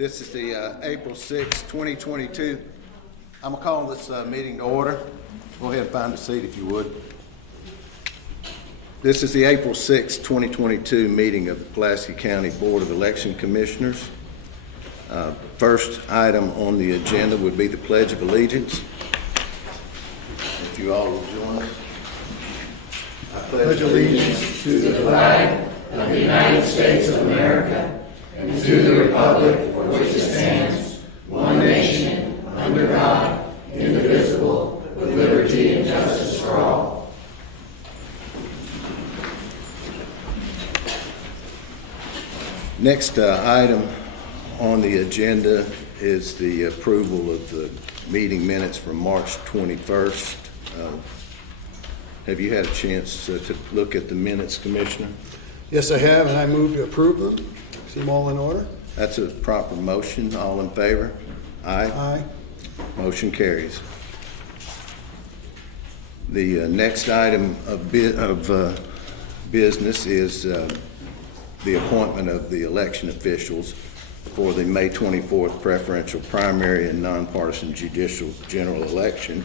This is the April 6, 2022. I'm going to call this meeting to order. Go ahead and find a seat if you would. This is the April 6, 2022 meeting of the Pulaski County Board of Election Commissioners. First item on the agenda would be the Pledge of Allegiance. If you all will join us. I pledge allegiance to the flag of the United States of America and to the republic for which it stands, one nation, under God, indivisible, with liberty and justice for all. Next item on the agenda is the approval of the meeting minutes from March 21st. Have you had a chance to look at the minutes, Commissioner? Yes, I have, and I move to approve them. See them all in order? That's a proper motion. All in favor? Aye. Aye. Motion carries. The next item of business is the appointment of the election officials for the May 24th preferential primary and nonpartisan judicial general election.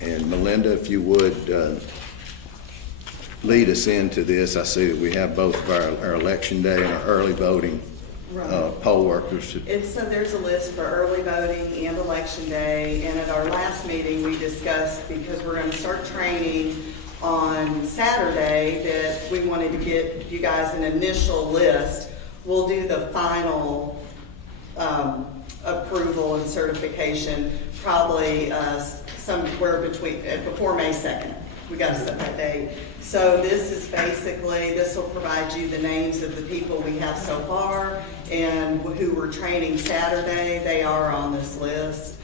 And Melinda, if you would lead us into this. I see that we have both of our election day and our early voting poll workers. So there's a list for early voting and election day, and at our last meeting we discussed, because we're going to start training on Saturday, that we wanted to get you guys an initial list. We'll do the final approval and certification probably somewhere before May 2nd. We got to set that date. So this will provide you the names of the people we have so far and who we're training Saturday. They are on this list.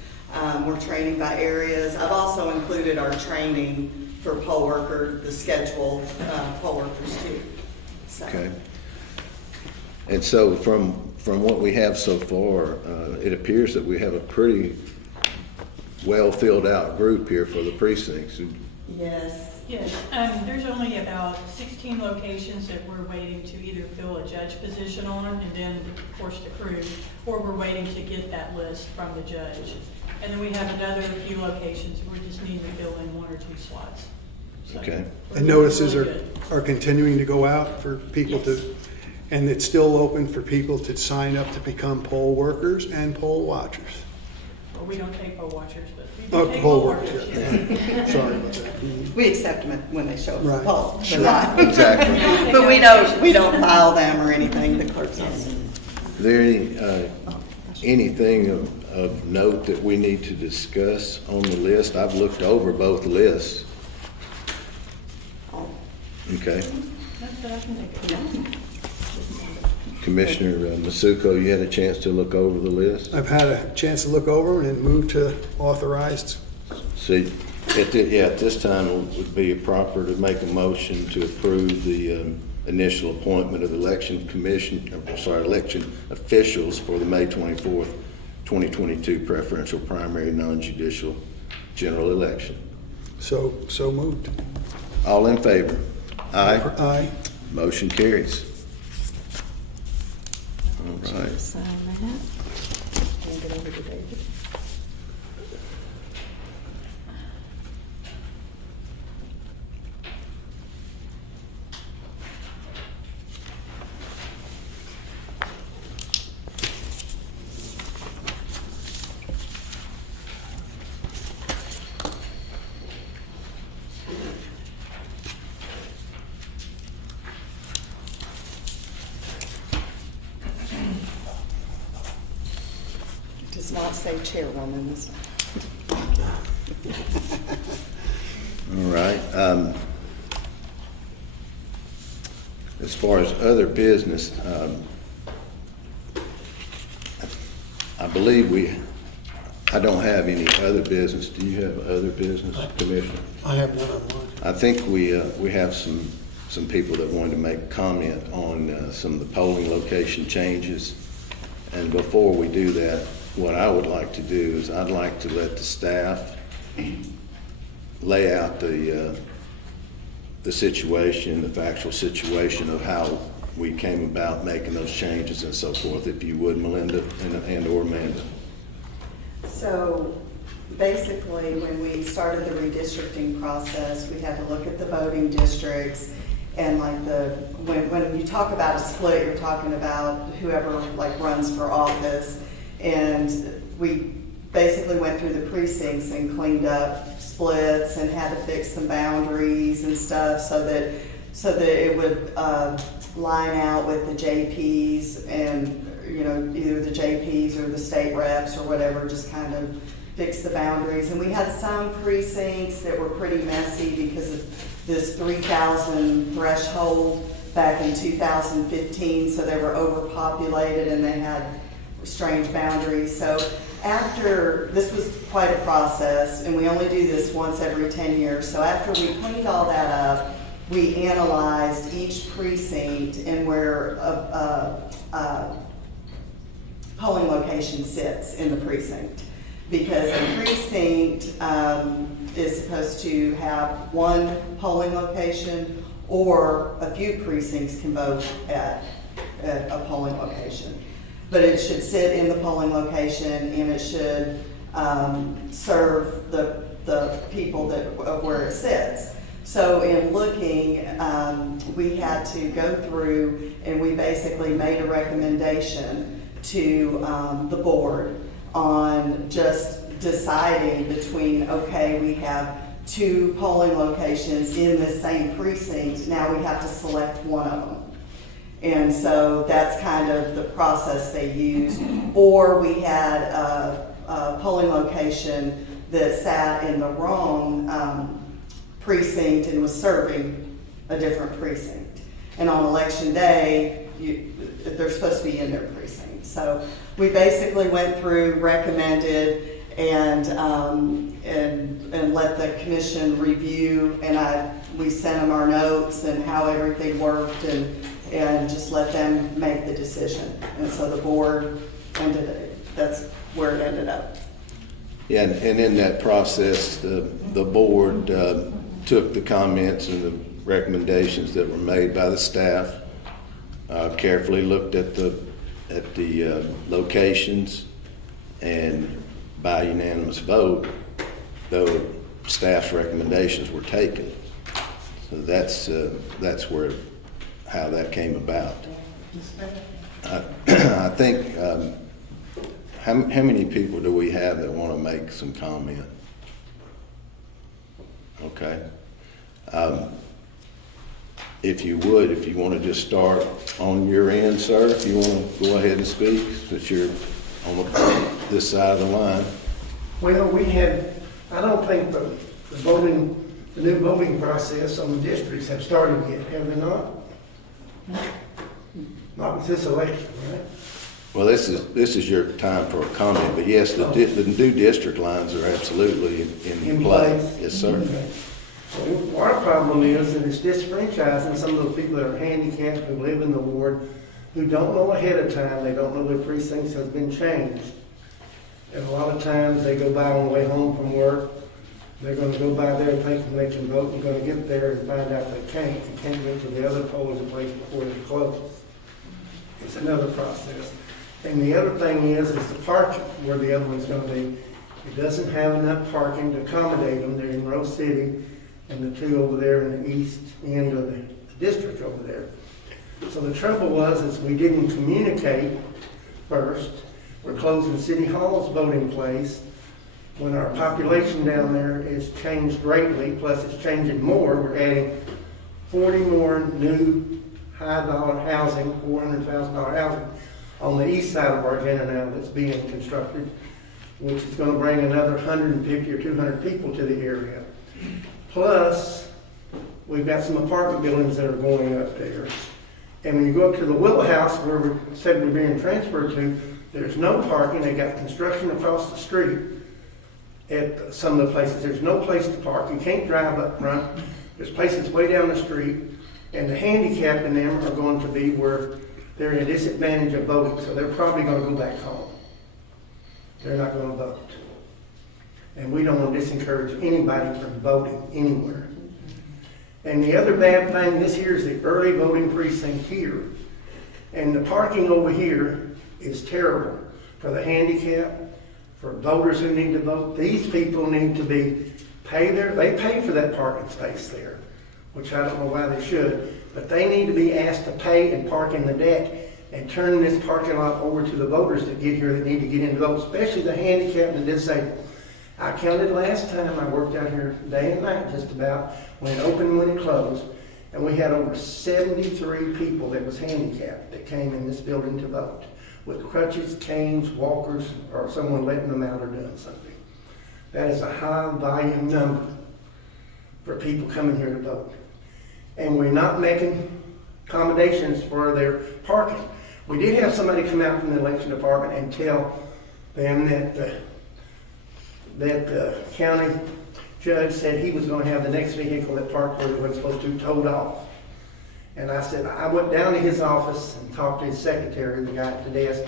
We're training by areas. I've also included our training for poll worker, the scheduled poll workers too. So. Okay. And so from what we have so far, it appears that we have a pretty well filled out group here for the precincts. Yes. Yes, there's only about 16 locations that we're waiting to either fill a judge position on, and then of course the crew, or we're waiting to get that list from the judge. And then we have another few locations where we just need to fill in 1 or 2 slots. So Okay. And notices really are continuing to go out for people to, and it's still open for people to sign up to become poll workers and poll watchers. Well, we don't take poll watchers, but we do take Poll poll workers, workers. yeah. Sorry about that. We accept them when they show up for Right. poll. Sure. Exactly. But we don't file them or anything, the clerk's office. Is there anything of note that we need to discuss on the list? I've looked over both lists. Okay. Not that I can think of. Commissioner Masuko, you had a chance to look over the list? I've had a chance to look over and move to authorized. See, at this time it would be proper to make a motion to approve the initial appointment of election officials for the May 24th, 2022 preferential primary non-judicial general election. So moved. All in favor? Aye. Aye. Motion carries. All right. Sign that. Hand it over to David. Does not say chairwoman this time. All right. As far as other business, I believe I don't have any other business. Do you have other business, Commissioner? I have none on mine. I think we have some people that wanted to make a comment on some of the polling location changes. And before we do that, what I would like to do is I'd like to let the staff lay out the situation, the factual situation of how we came about making those changes and so forth, if you would, Melinda and/or Amanda. So basically, when we started the redistricting process, we had to look at the voting districts and like when you talk about a split, you're talking about whoever like runs for office. And we basically went through the precincts and cleaned up splits and had to fix some boundaries and stuff so that it would line out with the JPs and, you know, either the JPs or the state reps or whatever, just kind of fix the boundaries. And we had some precincts that were pretty messy because of this 3,000 threshold back in 2015, so they were overpopulated and they had strange boundaries. So after, this was quite a process, and we only do this once every 10 years. So after we cleaned all that up, we analyzed each precinct and where a polling location sits in the precinct. Because a precinct is supposed to have one polling location, or a few precincts can vote at a polling location. But it should sit in the polling location, and it should serve the people of where it sits. So in looking, we had to go through, and we basically made a recommendation to the board on just deciding between, okay, we have 2 polling locations in the same precinct, now we have to select one of them. And so that's kind of the process they used. Or we had a polling location that sat in the wrong precinct and was serving a different precinct. And on election day, they're supposed to be in their precinct. So we basically went through, recommended, and let the commission review, and we sent them our notes and how everything worked, and just let them make the decision. And so the board that's where it ended up. Yeah, and in that process, the board took the comments and the recommendations that were made by the staff, carefully looked at the locations, and by unanimous vote, the staff's recommendations were taken. So that's how that came about. I think, how many people do we have that want to make some comment? Okay. If you want to just start on your end, sir, if you want to go ahead and speak, since you're on this side of the line. Well, I don't think the new voting process on the districts have started yet, have they not? Not with this election, right? Well, this is your time for a comment, but yes, the new district lines are absolutely in play. Yes, sir. Okay. Well, our problem is that it's disenfranchising some of those people that are handicapped who live in the ward, who don't know ahead of time, they don't know their precincts has been changed. And a lot of times they go by on the way home from work, they're gonna go by there thinking they can vote, and gonna get there and find out they can't. They can't go to the other polling place before they close. It's another process. And the other thing is the parking, where the other one's gonna be. It doesn't have enough parking to accommodate them. They're in Rose City, and the 2 over there in the east end of the district over there. So the trouble is we didn't communicate first. We're closing City Hall's voting place when our population down there is changed greatly, plus it's changing more. We're adding 40 more new high-dollar housing, $400,000 housing on the east side of Argenta now that's being constructed, which is going to bring another 150 or 200 people to the area. Plus, we've got some apartment buildings that are going up there. And when you go up to the Willow House, where we said we're being transferred to, there's no parking. They got construction across the street at some of the places. There's no place to park. You can't drive up front. There's places way down the street. And the handicap in them are going to be where they're at a disadvantage of voting. So they're probably going to go back home. They're not going to vote. And we don't want to discourage anybody from voting anywhere. And the other bad thing, this here is the early voting precinct here. And the parking over here is terrible for the handicapped, for voters who need to vote. These people need to be they pay for that parking space there, which I don't know why they should, but they need to be asked to pay and park in the deck and turn this parking lot over to the voters that get here that need to get in to vote, especially the handicapped and disabled. I counted last time, I worked out here day and night just about, when it opened and when it closed, and we had over 73 people that was handicapped that came in this building to vote, with crutches, canes, walkers, or someone letting them out or doing something. That is a high volume number for people coming here to vote. And we're not making accommodations for their parking. We did have somebody come out from the election department and tell them that the county judge said he was going to have the next vehicle that parked where it was supposed to towed off. And I said, I went down to his office and talked to his secretary, the guy at the desk,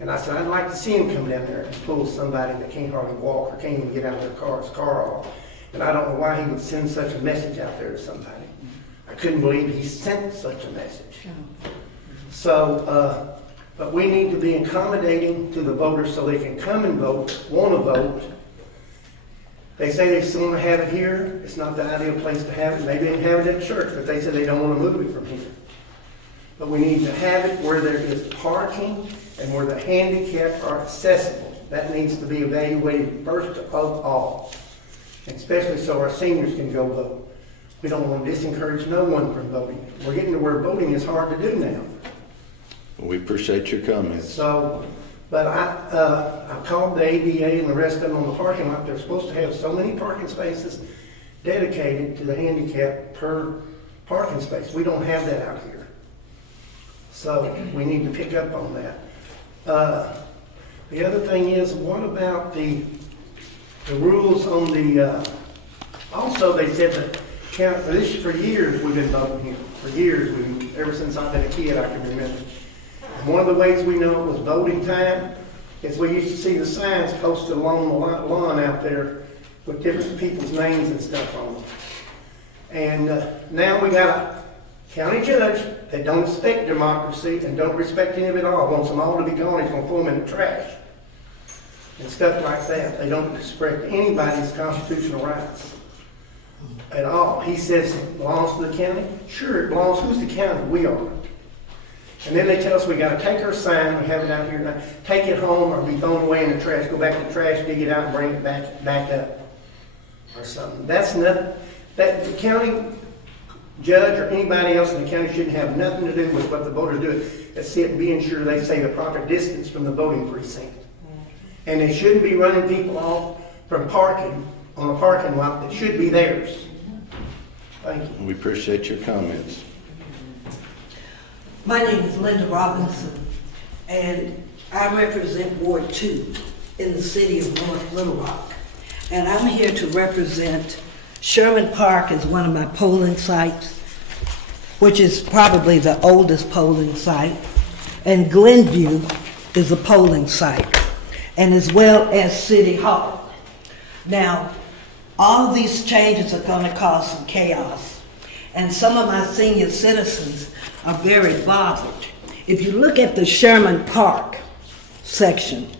and I said, I'd like to see him come down there and pull somebody that can't hardly walk or can't even get out of their car off. And I don't know why he would send such a message out there to somebody. I couldn't believe he sent such a message. So, but we need to be accommodating to the voters so they can come and vote, want to vote. They say they still want to have it here. It's not the ideal place to have it. Maybe they have it at church, but they said they don't want to move it from here. But we need to have it where there is parking and where the handicapped are accessible. That needs to be evaluated first of all, especially so our seniors can go vote. We don't want to disencourage no one from voting. We're getting to where voting is hard to do now. We appreciate your comments. So, but I called the ADA and the rest of them on the parking lot. They're supposed to have so many parking spaces dedicated to the handicap per parking space. We don't have that out here. So we need to pick up on that. The other thing is, what about the rules on the, also they said that for years we've been voting here. For years, ever since I've been a kid, I can remember. And one of the ways we know it was voting time is we used to see the signs posted along the lawn out there with different people's names and stuff on them. And now we got a county judge that don't respect democracy and don't respect any of it all, wants them all to be gone, he's going to throw them in the trash and stuff like that. They don't respect anybody's constitutional rights at all. He says it belongs to the county. Sure, it belongs. Who's the county? We are. And then they tell us we got to take our sign, we have it out here now, take it home or be thrown away in the trash, go back to the trash, dig it out and bring it back up or something. That's nothing. That the county judge or anybody else in the county shouldn't have nothing to do with what the voters do. It's being sure they say the proper distance from the voting precinct. And they shouldn't be running people off from parking on a parking lot that should be theirs. Thank you. We appreciate your comments. My name is Linda Robinson, and I represent Ward 2 in the city of North Little Rock. And I'm here to represent Sherman Park as one of my polling sites, which is probably the oldest polling site, and Glenview is a polling site, and as well as City Hall. Now, all of these changes are going to cause some chaos, and some of my senior citizens are very bothered. If you look at the Sherman Park section,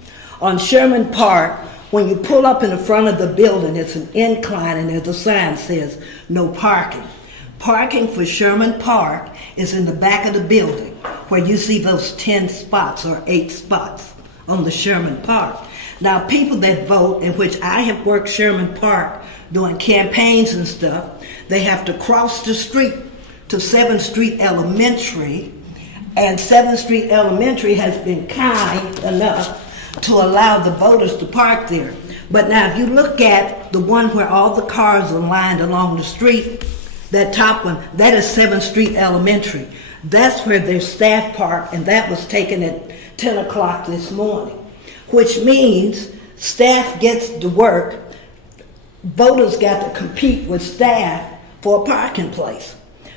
on Sherman Park, when you pull up in the front of the building, it's an incline and there's a sign that says no parking. Parking for Sherman Park is in the back of the building where you see those 10 spots or 8 spots on the Sherman Park. Now, people that vote, in which I have worked Sherman Park doing campaigns and stuff, they have to cross the street to 7th Street Elementary, and 7th Street Elementary has been kind enough to allow the voters to park there. But now if you look at the one where all the cars are lined along the street, that top one, that is 7th Street Elementary. That's where their staff park, and that was taken at 10 o'clock this morning, which means staff gets to work, voters got to compete with staff for a parking place,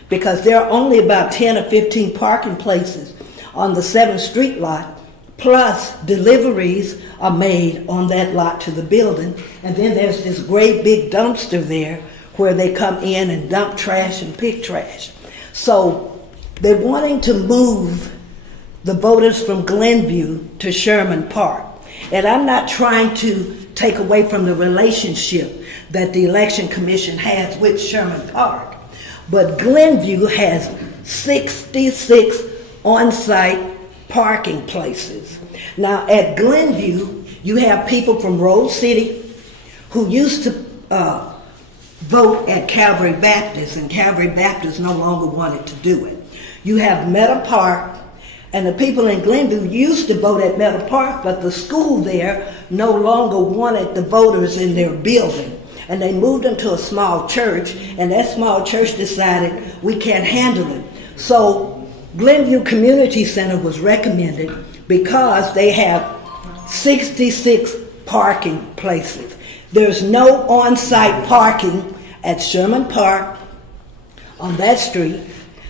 because there are only about 10 or 15 parking places on the 7th Street lot, plus deliveries are made on that lot to the building, and then there's this great big dumpster there where they come in and dump trash and pick trash. So they're wanting to move the voters from Glenview to Sherman Park. And I'm not trying to take away from the relationship that the Election Commission has with Sherman Park, but Glenview has 66 on-site parking places. Now at Glenview, you have people from Rose City who used to vote at Calvary Baptist, and Calvary Baptist no longer wanted to do it. You have Meadow Park, and the people in Glenview used to vote at Meadow Park, but the school there no longer wanted the voters in their building. And they moved them to a small church, and that small church decided we can't handle it. So Glenview Community Center was recommended because they have 66 parking places. There's no on-site parking at Sherman Park on that street.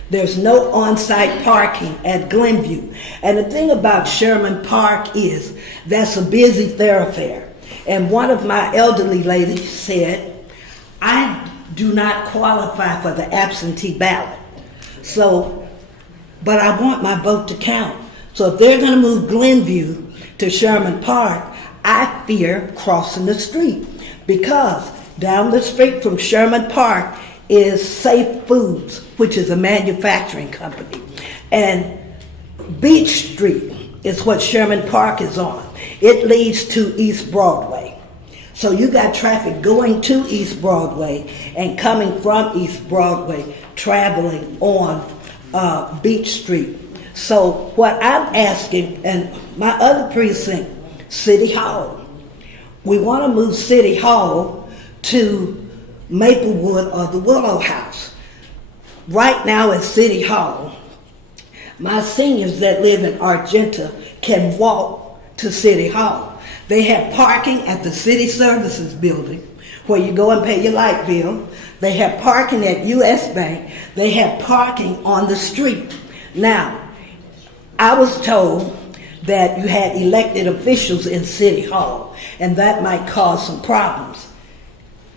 There's no on-site parking at Glenview. And the thing about Sherman Park is that's a busy thoroughfare. And one of my elderly ladies said, I do not qualify for the absentee ballot. So, but I want my vote to count. So if they're gonna move Glenview to Sherman Park, I fear crossing the street, because down the street from Sherman Park is Safe Foods, which is a manufacturing company. And Beach Street is what Sherman Park is on. It leads to East Broadway. So you got traffic going to East Broadway and coming from East Broadway, traveling on Beach Street. So what I'm asking, and my other precinct, City Hall, we want to move City Hall to Maplewood or the Willow House. Right now at City Hall, my seniors that live in Argenta can walk to City Hall. They have parking at the City Services Building where you go and pay your light bill. They have parking at US Bank. They have parking on the street. Now, I was told that you had elected officials in City Hall, and that might cause some problems.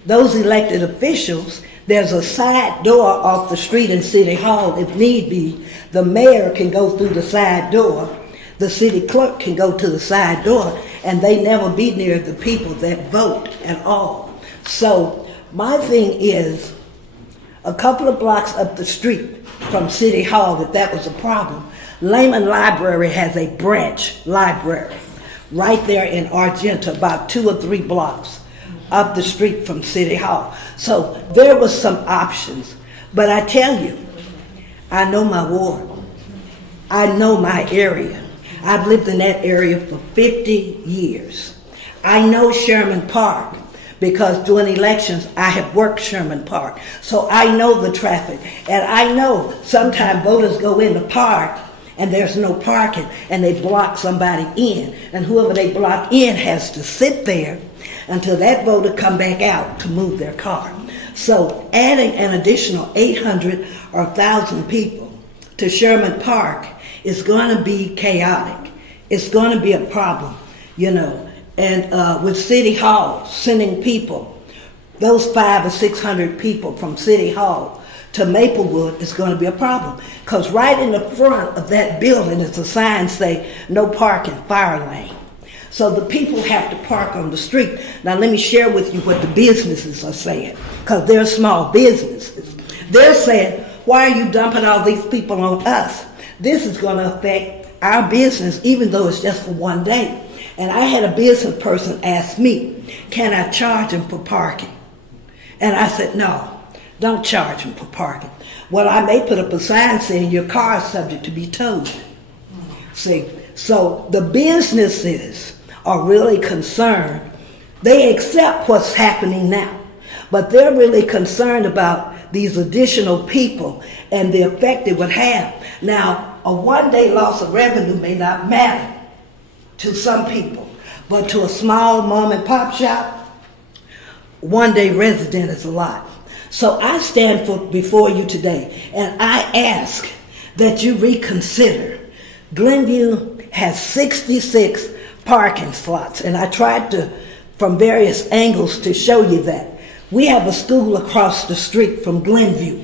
Those elected officials, there's a side door off the street in City Hall if need be. The mayor can go through the side door, the city clerk can go to the side door, and they never be near the people that vote at all. So my thing is, a couple of blocks up the street from City Hall, if that was a problem, Lehman Library has a branch library right there in Argenta, about 2 or 3 blocks up the street from City Hall. So there was some options. But I tell you, I know my ward. I know my area. I've lived in that area for 50 years. I know Sherman Park because during elections I have worked Sherman Park. So I know the traffic. And I know sometimes voters go in the park and there's no parking and they block somebody in. And whoever they block in has to sit there until that voter come back out to move their car. So adding an additional 800 or 1,000 people to Sherman Park is going to be chaotic. It's going to be a problem, you know. And with City Hall sending people, those 500 or 600 people from City Hall to Maplewood is going to be a problem. Because right in the front of that building is a sign say, no parking, fire lane. So the people have to park on the street. Now let me share with you what the businesses are saying, because they're small businesses. They're saying, why are you dumping all these people on us? This is going to affect our business, even though it's just for one day. And I had a business person ask me, can I charge them for parking? And I said, no, don't charge them for parking. Well, I may put up a sign saying your car is subject to be towed. See, so the businesses are really concerned. They accept what's happening now, but they're really concerned about these additional people and the effect it would have. Now, a one-day loss of revenue may not matter to some people, but to a small mom and pop shop, one-day resident is a lot. So I stand before you today and I ask that you reconsider. Glenview has 66 parking slots, and I tried to, from various angles, to show you that. We have a school across the street from Glenview.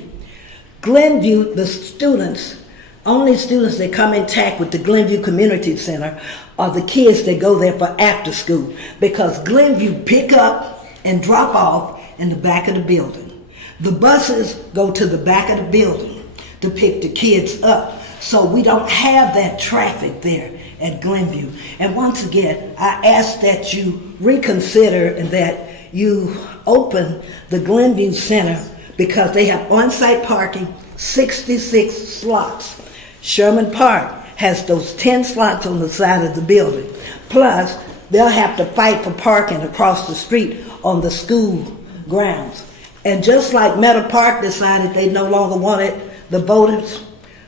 Glenview, the students Only students that come intact with the Glenview Community Center are the kids that go there for after school, because Glenview pick up and drop off in the back of the building. The buses go to the back of the building to pick the kids up. So we don't have that traffic there at Glenview. And once again, I ask that you reconsider and that you open the Glenview Center, because they have on-site parking, 66 slots. Sherman Park has those 10 slots on the side of the building. Plus, they'll have to fight for parking across the street on the school grounds. And just like Meadow Park decided they no longer wanted the voters,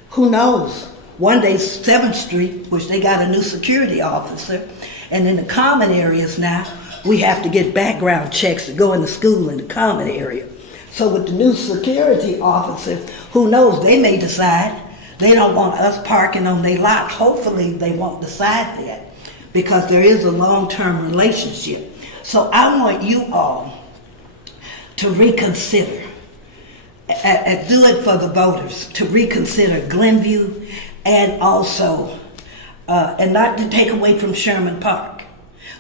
who knows? One day 7th Street, which they got a new security officer, and in the common areas now, we have to get background checks to go into school in the common area. So with the new security officer, who knows, they may decide they don't want us parking on their lot. Hopefully they won't decide that, because there is a long-term relationship. So I want you all to reconsider, and do it for the voters, to reconsider Glenview, and also, and not to take away from Sherman Park,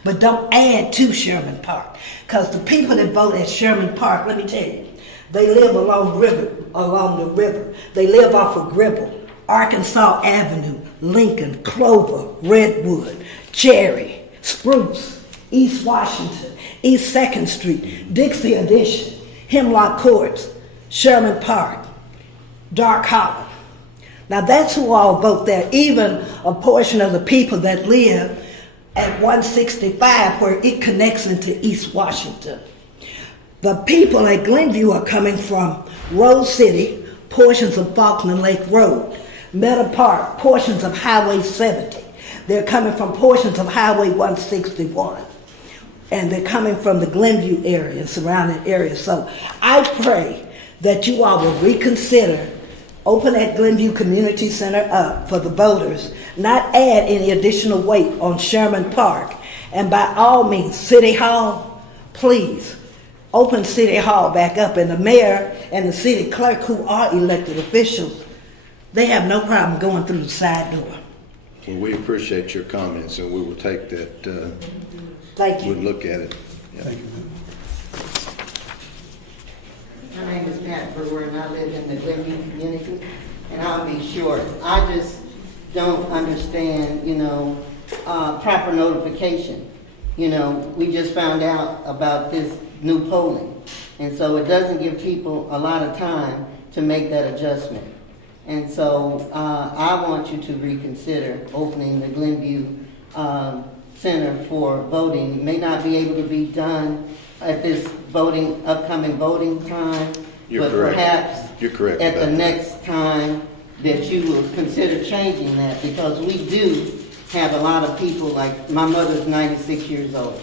but don't add to Sherman Park. Because the people that vote at Sherman Park, let me tell you, they live along the river. They live off of Gribble, Arkansas Avenue, Lincoln, Clover, Redwood, Cherry, Spruce, East Washington, East 2nd Street, Dixie Addition, Hemlock Courts, Sherman Park, Dark Hollow. Now that's who all vote there, even a portion of the people that live at 165, where it connects into East Washington. The people at Glenview are coming from Rose City, portions of Faulkner Lake Road, Meadow Park, portions of Highway 70. They're coming from portions of Highway 161. And they're coming from the Glenview area and surrounding areas. So I pray that you all will reconsider, open that Glenview Community Center up for the voters, not add any additional weight on Sherman Park. And by all means, City Hall, please, open City Hall back up. And the mayor and the city clerk, who are elected officials, they have no problem going through the side door. Well, we appreciate your comments, and we will take that, Thank you. we'll look at it. Yeah. Thank you. My name is Pat Brewer, and I live in the Glenview community, and I'll be short. I just don't understand, proper notification. We just found out about this new polling, and so it doesn't give people a lot of time to make that adjustment. And so I want you to reconsider opening the Glenview Center for voting. It may not be able to be done at this upcoming voting time, You're but correct. perhaps You're correct at the about that. next time that you will consider changing that, because we do have a lot of people, like my mother's 96 years old.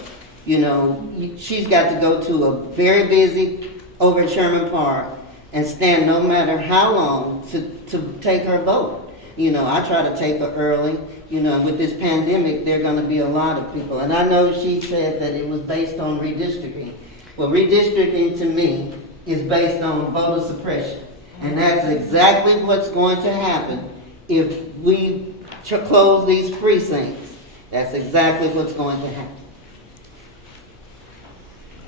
She's got to go to a very busy over at Sherman Park and stand no matter how long to take her vote. I try to take her early. With this pandemic, there are going to be a lot of people. And I know she said that it was based on redistricting. Well, redistricting to me is based on voter suppression. And that's exactly what's going to happen if we close these precincts. That's exactly what's going to happen.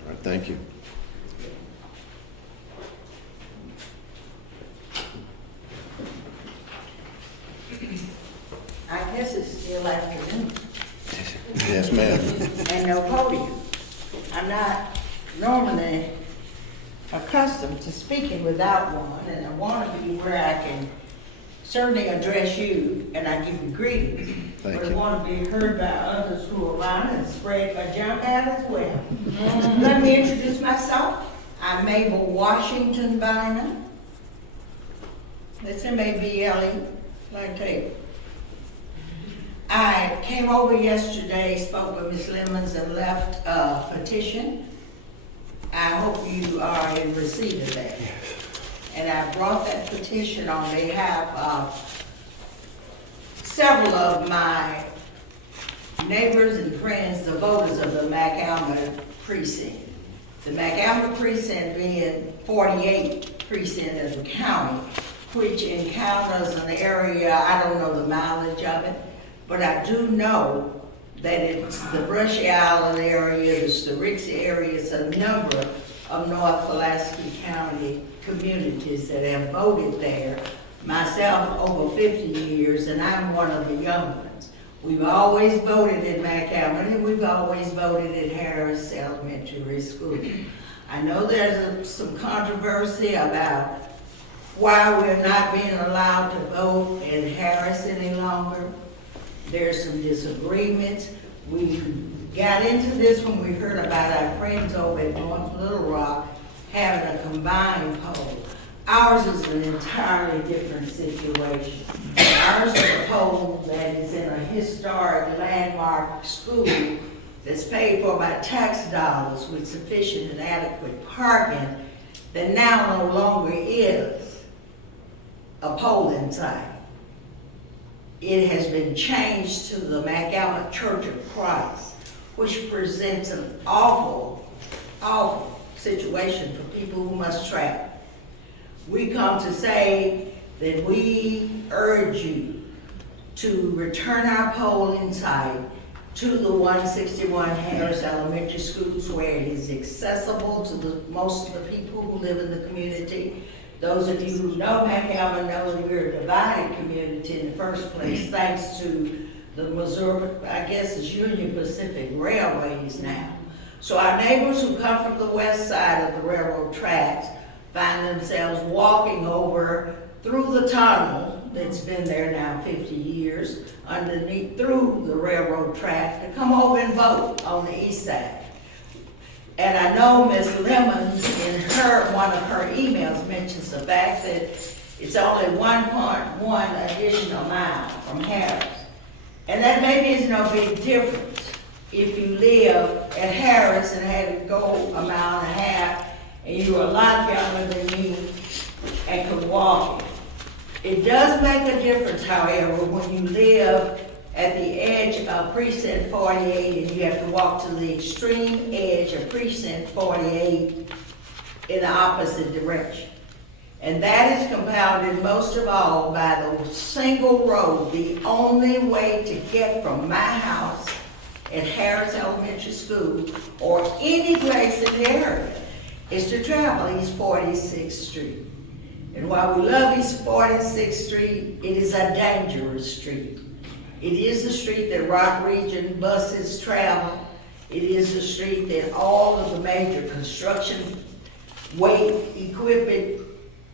All right, thank you. I guess it's still afternoon Yes, ma'am. and no podium. I'm not normally accustomed to speaking without one, and I want to be where I can certainly address you and I give you greetings. Thank But I you. want to be heard by others who are around and spread my jump out as well. Let me introduce myself. I'm Mabel Washington Bynum. That's M-A-B-L-E, like tape. I came over yesterday, spoke with Ms. Lemons, and left a petition. I hope you are in receipt of that. And I brought that petition on behalf of several of my neighbors and friends, the voters of the McAlmer precinct. The McAlmer precinct being 48th precinct of the county, which encounters an area, I don't know the mileage of it, but I do know that it's the Brushy Island area, it's the Rixie area, it's a number of North Pulaski County communities that have voted there. Myself, over 50 years, and I'm one of the young ones. We've always voted in McAllen, and we've always voted at Harris Elementary School. I know there's some controversy about why we're not being allowed to vote at Harris any longer. There's some disagreements. We got into this when we heard about our friends over at North Little Rock having a combined poll. Ours is an entirely different situation. Ours is a poll that is in a historic landmark school that's paid for by tax dollars with sufficient and adequate parking that now no longer is a polling site. It has been changed to the McAllen Church of Christ, which presents an awful, awful situation for people who must travel. We come to say that we urge you to return our polling site to the 161 Harris Elementary Schools where it is accessible to most of the people who live in the community. Those of you who know McAllen know that we're a divided community in the first place, thanks to the Missouri, I guess it's Union Pacific Railways now. So our neighbors who come from the west side of the railroad tracks find themselves walking over through the tunnel that's been there now 50 years, underneath through the railroad track to come over and vote on the east side. And I know Ms. Lemons in one of her emails mentions the fact that it's only 1.1 additional mile from Harris. And that maybe is no big difference if you live at Harris and had to go a mile and a half and you were a lot younger than me and could walk it. It does make a difference, however, when you live at the edge of Precinct 48 and you have to walk to the extreme edge of Precinct 48 in the opposite direction. And that is compounded most of all by the single road. The only way to get from my house at Harris Elementary School or any place in the area is to travel East 46th Street. And while we love East 46th Street, it is a dangerous street. It is the street that Rock Region buses travel. It is the street that all of the major construction weight equipment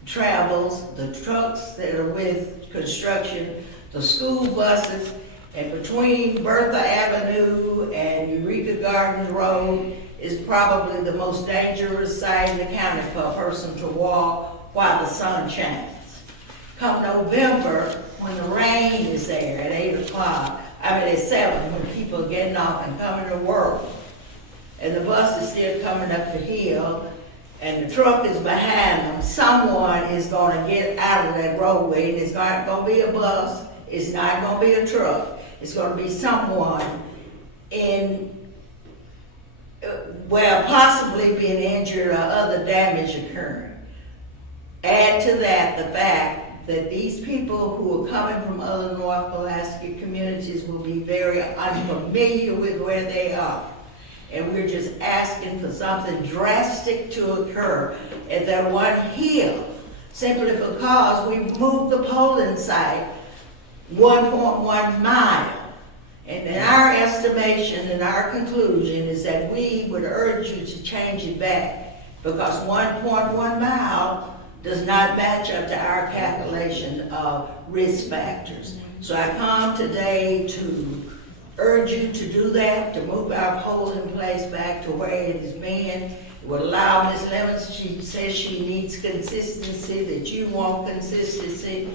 travels, the trucks that are with construction, the school buses, and between Bertha Avenue and Eureka Gardens Road is probably the most dangerous site in the county for a person to walk while the sun shines. Come November, when the rain is there at 8 o'clock, at 7, when people are getting off and coming to work, and the bus is still coming up the hill, and the truck is behind them, someone is going to get out of that roadway, and it's not going to be a bus, it's not going to be a truck, it's going to be someone possibly being injured or other damage occurring. Add to that the fact that these people who are coming from other North Pulaski communities will be very unfamiliar with where they are. And we're just asking for something drastic to occur at that one hill, simply because we moved the polling site 1.1 mile. And in our estimation and our conclusion is that we would urge you to change it back, because 1.1 mile does not match up to our calculation of risk factors. So I come today to urge you to do that, to move our polling place back to where it has been. It would allow Ms. Lemons, she says she needs consistency, that you want consistency.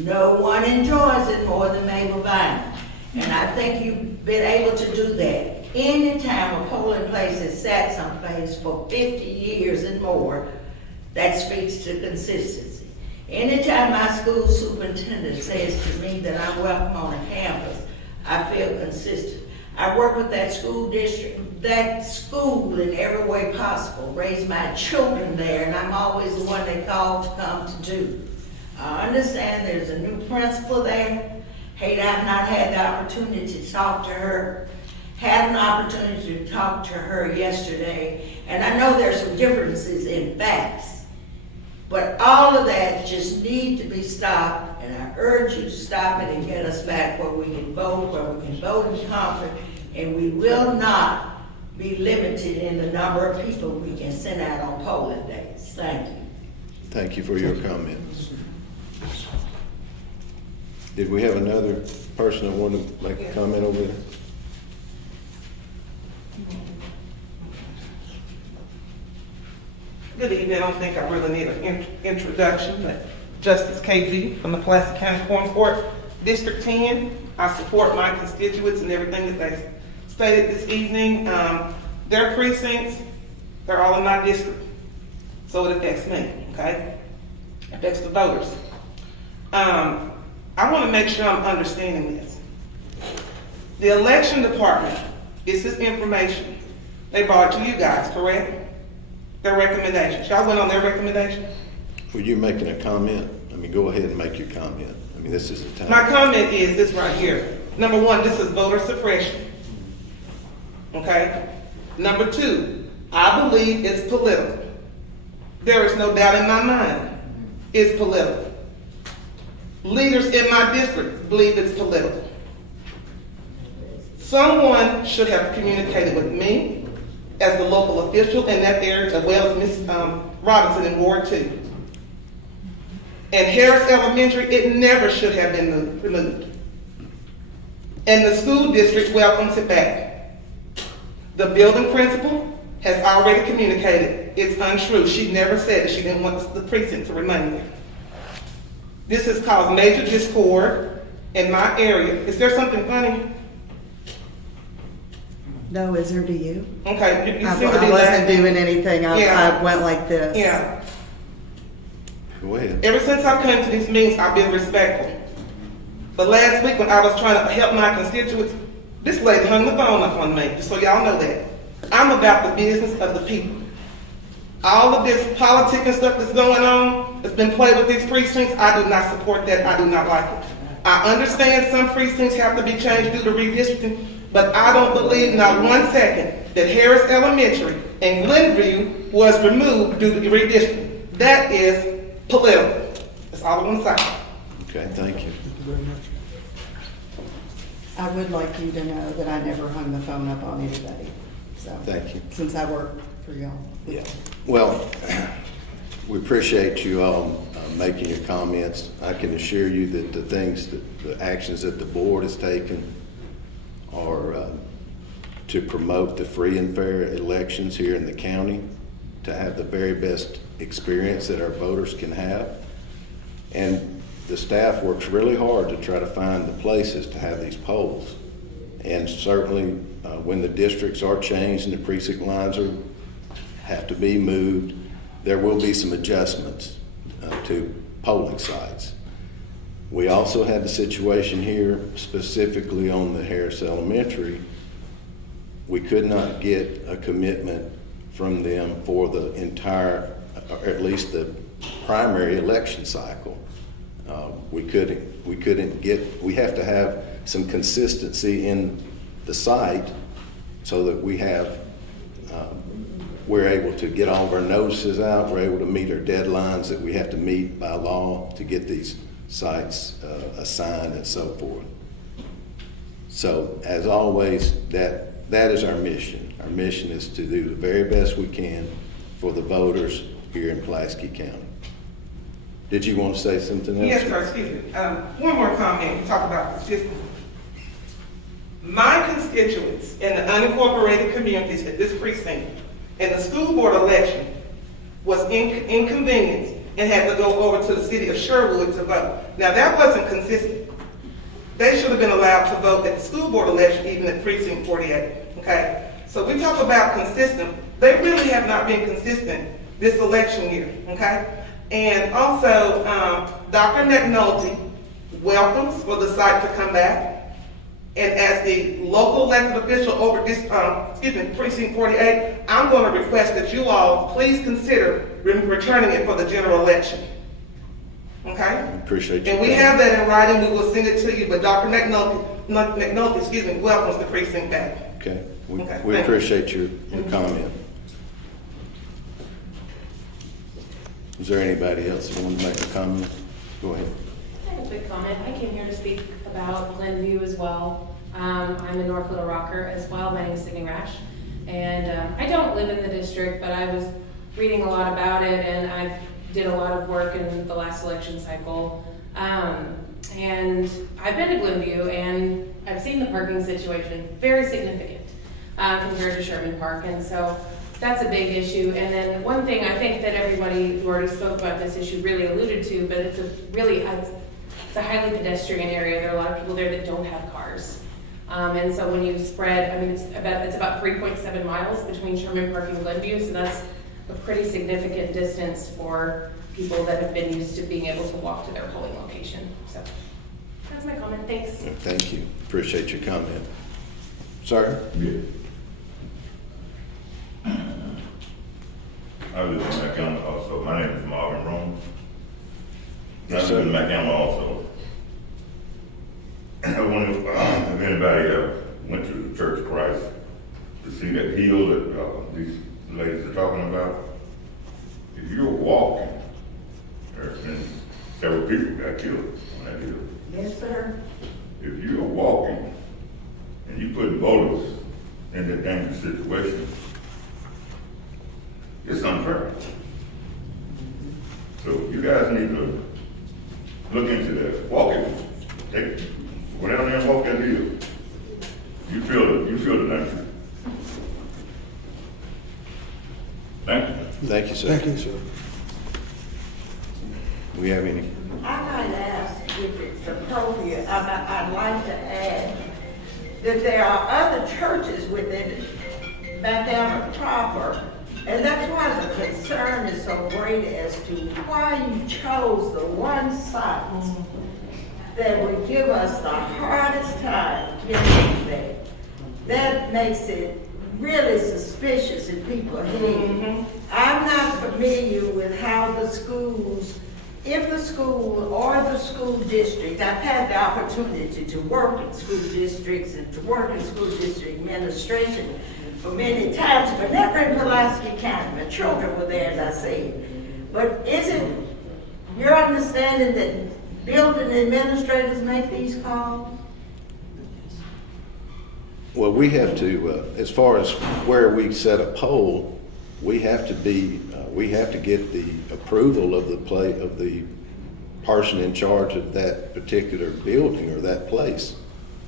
No one enjoys it more than Mabel Bynum. And I think you've been able to do that. Anytime a polling place has sat someplace for 50 years and more, that speaks to consistency. Anytime my school superintendent says to me that I'm welcome on a campus, I feel consistent. I work with that school district, that school in every way possible, raise my children there, and I'm always the one they call to come to do. I understand there's a new principal there. Hate I've not had the opportunity to talk to her. Had an opportunity to talk to her yesterday, and I know there's some differences in facts. But all of that just need to be stopped, and I urge you to stop it and get us back where we can vote in comfort, and we will not be limited in the number of people we can send out on polling days. Thank you. Thank you for your comments. Did we have another person that wanted to make a comment over there? Good evening. I don't think I really need an introduction, but Justice KG from the Pulaski County Court, District 10. I support my constituents and everything that they stated this evening. Their precincts, they're all in my district, so it affects me, okay? It affects the voters. I want to make sure I'm understanding this. The election department gets this information. They brought it to you guys, correct? Their recommendations. Y'all went on their recommendation? Were you making a comment? I mean, go ahead and make your comment. I mean, this is the time. My comment is this right here. Number one, this is voter suppression. Okay? Number two, I believe it's political. There is no doubt in my mind it's political. Leaders in my district believe it's political. Someone should have communicated with me as the local official in that area, as well as Ms. Robinson in Ward 2. And Harris Elementary, it never should have been removed. And the school district welcomes it back. The building principal has already communicated it's untrue. She never said that she didn't want the precinct to remain there. This has caused major discord in my area. Is there something funny? No, is there to you? Okay, you I seem to be wasn't laughing. doing anything. Yeah. I went like this. Yeah. Go ahead. Ever since I've come to these meetings, I've been respectful. But last week when I was trying to help my constituents, this lady hung the phone up on me, just so y'all know that. I'm about the business of the people. All of this politicking stuff that's going on, that's been played with these precincts, I do not support that. I do not like it. I understand some precincts have to be changed due to redistricting, but I don't believe not 1 second that Harris Elementary and Glenview was removed due to redistricting. That is political. That's all I want to say. Okay, thank you. Thank you very much. I would like you to know that I never hung the phone up on anybody. So Thank you. since I work for y'all. Yeah. Well, we appreciate you all making your comments. I can assure you that the actions that the board has taken are to promote the free and fair elections here in the county, to have the very best experience that our voters can have. And the staff works really hard to try to find the places to have these polls. And certainly when the districts are changed and the precinct lines have to be moved, there will be some adjustments to polling sites. We also had the situation here specifically on the Harris Elementary. We could not get a commitment from them for the entire, or at least the primary election cycle. We have to have some consistency in the site so that we're able to get all of our notices out, we're able to meet our deadlines that we have to meet by law to get these sites assigned and so forth. So as always, that is our mission. Our mission is to do the very best we can for the voters here in Pulaski County. Did you want to say something else? Yes, sir, excuse me. One more comment, you talk about consistency. My constituents in the unincorporated communities at this precinct, and the school board election was inconvenienced and had to go over to the city of Sherwood to vote. Now that wasn't consistent. They should have been allowed to vote at the school board election even at precinct 48, okay? So we talk about consistent, they really have not been consistent this election year, okay? And also, Dr. McNulty welcomes for the site to come back. And as the local elected official over this, precinct 48, I'm going to request that you all please consider returning it for the general election. Okay? Appreciate your And we time. have that in writing, we will send it to you, but Dr. McNulty, excuse me, welcomes the precinct back. Okay, we Okay, we thank you. appreciate your comment. Is there anybody else that want to make a comment? Go ahead. I have a quick comment. I came here to speak about Glenview as well. I'm a North Little Rocker as well. My name is Sydney Rash. And I don't live in the district, but I was reading a lot about it, and I did a lot of work in the last election cycle. And I've been to Glenview, and I've seen the parking situation, very significant compared to Sherman Park. And so that's a big issue. And then one thing I think that everybody who already spoke about this issue really alluded to, but it's a highly pedestrian area. There are a lot of people there that don't have cars. And so when you spread, I mean, it's about 3.7 miles between Sherman Park and Glenview, so that's a pretty significant distance for people that have been used to being able to walk to their polling location. So that's my comment. Thanks. Thank you. Appreciate your comment. Sir? Yes. I live in McAllen also. My name is Marvin Romes. I Yes, live in sir. McAllen also. I wonder if anybody ever went to the Church of Christ to see that hill that these ladies are talking about. If you're walking, there's been several people got killed on that hill. Yes, sir. If you're walking and you put voters in that dangerous situation, it's unfair. So you guys need to look into that. Walk it. Go down there and walk that hill. You feel the danger. Thank you. Thank you, sir. Thank you, sir. We have any? I might ask if it's appropriate, I'd like to add that there are other churches within McAllen proper, and that's why the concern is so great as to why you chose the one site that would give us the hardest time getting there. That makes it really suspicious in people's heads. I'm not familiar with how the schools, if the school or the school district, I've had the opportunity to work in school districts and to work in school district administration for many times, but never in Pulaski County. My children were there, as I said. But is it your understanding that building administrators make these calls? Well, we have to, as far as where we set a poll, we have to get the approval of the person in charge of that particular building or that place.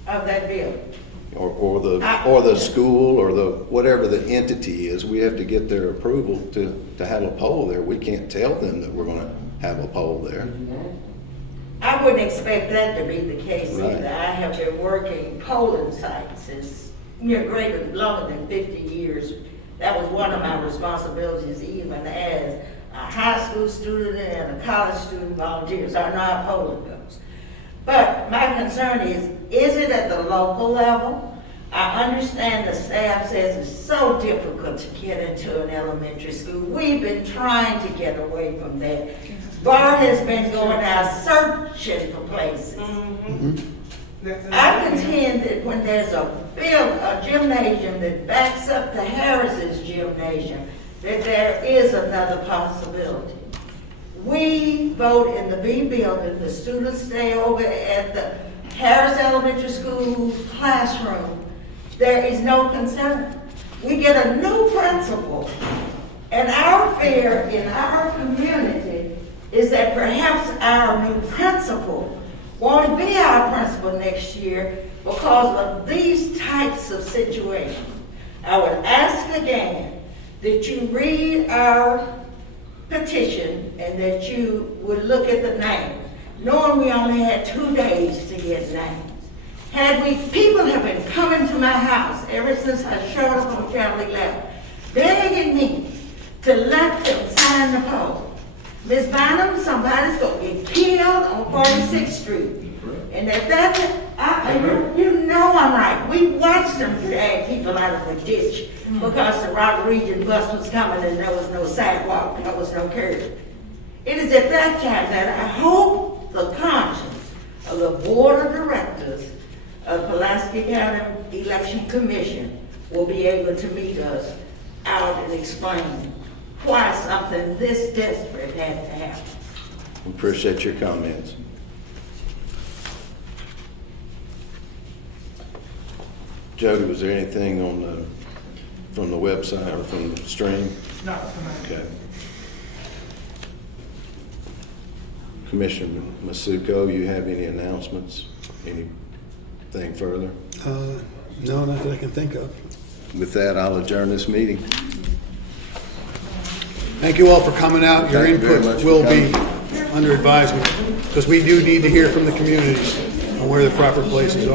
Of that building? Or the school or the, whatever the entity is, we have to get their approval to have a poll there. We can't tell them that we're gonna have a poll there. I wouldn't expect that to be the case Right. either. I have been working polling sites since, longer than 50 years. That was one of my responsibilities, even as a high school student and a college student volunteer, so I know how polling goes. But my concern is it at the local level? I understand the staff says it's so difficult to get into an elementary school. We've been trying to get away from that. Bart has been going out searching for places. I contend that when there's a gymnasium that backs up to Harris's gymnasium, that there is another possibility. We vote in the B building, the students stay over at the Harris Elementary School classroom. There is no concern. We get a new principal, and our fear in our community is that perhaps our new principal won't be our principal next year because of these types of situations. I would ask again that you read our petition and that you would look at the names, knowing we only had 2 days to get names. People have been coming to my house ever since I showed up on Family Level, begging me to let them sign the poll. Ms. Bynum, somebody's gonna get killed on 46th Street. And you know I'm right. We watched them drag people out of the ditch because the Rock Region bus was coming and there was no sidewalk, there was no curb. It is at that time that I hope the conscience of the Board of Directors of Pulaski County Election Commission will be able to meet us out and explain why something this desperate had to happen. We appreciate your comments. Jody, was there anything on the, from the website or from the stream? No, Okay. Commissioner Masuko, you have any announcements? Anything further? No, not that I can think of. With that, I'll adjourn this meeting. Thank you all for coming out. Your Thank you very input much for will be coming. under advisement, because we do need to hear from the communities on where the proper places are.